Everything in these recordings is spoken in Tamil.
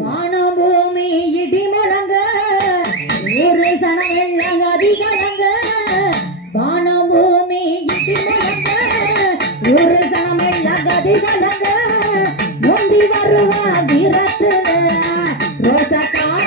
வானபூமி இடி முழங்க ஒரு சனம் எல்லாம் அதிகலங்க வானபூமி இடி முழங்க ஒரு சனம் எல்லாம் அதிகலங்க நொண்டி வருவா வீரத்துல ரோசக்கார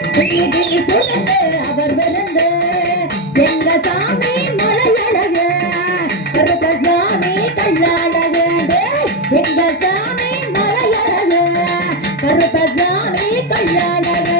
கோபத்துல அவர் விருந்து எங்க சாமி மலையழகு கருப்ப சாமி கல்லாழகு எங்க சாமி மலையழகு கருப்ப சாமி கல்லாழகு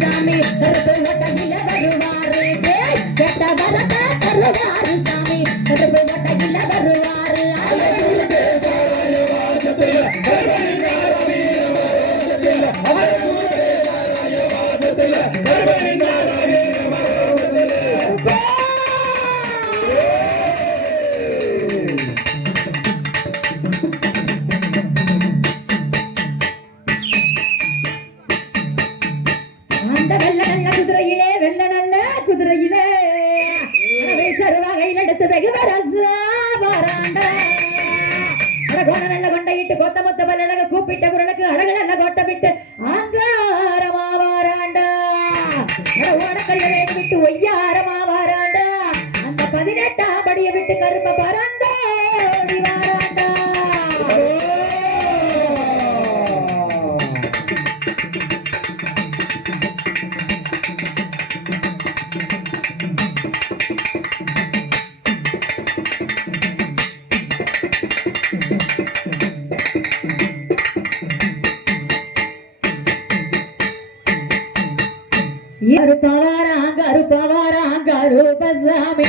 சாமி கருப்பு வட்டையில வருவாரு கெட்ட வரத தருவாரு சாமி கருப்பு வட்டையில வருவாரு குதிரையிலே வெள்ள நல்ல குதிரையிலே சருவாகையில் எடுத்து வெகு நல்ல கொண்டையிட்டு கொத்த மொத்த பல்லழக கூப்பிட்ட குரலுக்கு அழகு நல்ல கோட்டை விட்டு ஆங்காரமா வாராண்டா ஓடக்கல்ல வேடி விட்டு ஒய்யாரமா வாராண்டா அந்த 18ஆம் படியை விட்டு கருப்ப பறந்தோடி வாராண்டா கருப்பவாரா கருப்பவாரா கருப்பசாமி